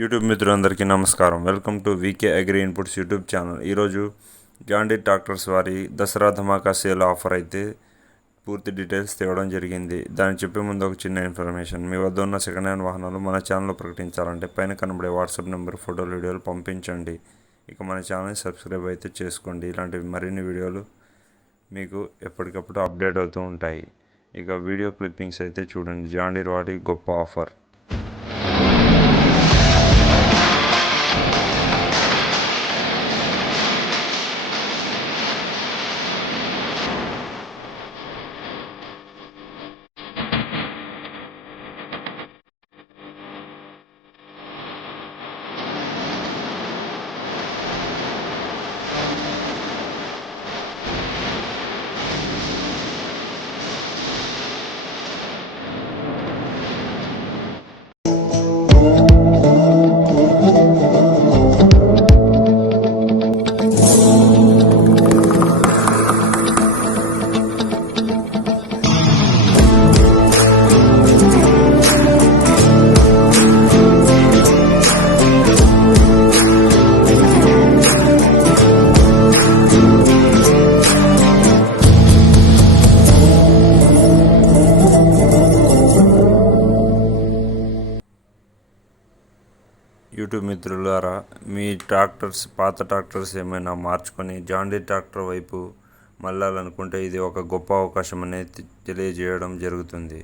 YouTube మిత్రులందరికీ నమస్కారం. Welcome to VK agri inputs YouTube channel. ఈరోజు జాన్ డీర్ ట్రాక్టర్స్ వారి దసరా ధమాకా సేల్ ఆఫర్ అయితే పూర్తి డీటెయిల్స్ తేవడం జరిగింది. దాన్ని చెప్పే ముందు ఒక చిన్న ఇన్ఫర్మేషన్. మీ వద్ద ఉన్న సెకండ్ హ్యాండ్ వాహనాలు మన ఛానల్లో ప్రకటించాలంటే పైన కనబడే వాట్సాప్ నెంబర్ ఫోటోలు వీడియోలు పంపించండి. ఇక మన ఛానల్ని సబ్స్క్రైబ్ అయితే చేసుకోండి. ఇలాంటి మరిన్ని వీడియోలు మీకు ఎప్పటికప్పుడు అప్డేట్ అవుతూ ఉంటాయి. ఇక వీడియో క్లిప్పింగ్స్ అయితే చూడండి. జాన్ డీర్ వారి గొప్ప ఆఫర్. యూట్యూబ్ మిత్రులారా, మీ పాత ట్రాక్టర్స్ ఏమైనా మార్చుకొని జాన్ డీర్ ట్రాక్టర్ వైపు మళ్ళాలనుకుంటే ఇది ఒక గొప్ప అవకాశం అనేది తెలియజేయడం జరుగుతుంది.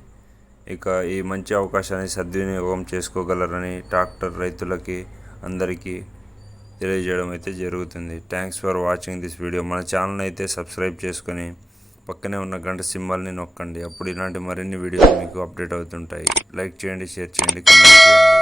ఇక ఈ మంచి అవకాశాన్ని సద్వినియోగం చేసుకోగలరని ట్రాక్టర్ రైతులకి అందరికీ తెలియజేయడం అయితే జరుగుతుంది. Thanks for watching this video. మన ఛానల్ అయితే సబ్స్క్రైబ్ చేసుకొని పక్కనే ఉన్న గంట సింబల్ని నొక్కండి. అప్పుడు ఇలాంటి మరిన్ని వీడియోలు మీకు అప్డేట్ అవుతుంటాయి. లైక్ చేయండి, షేర్ చేయండి, కామెంట్ చేయండి.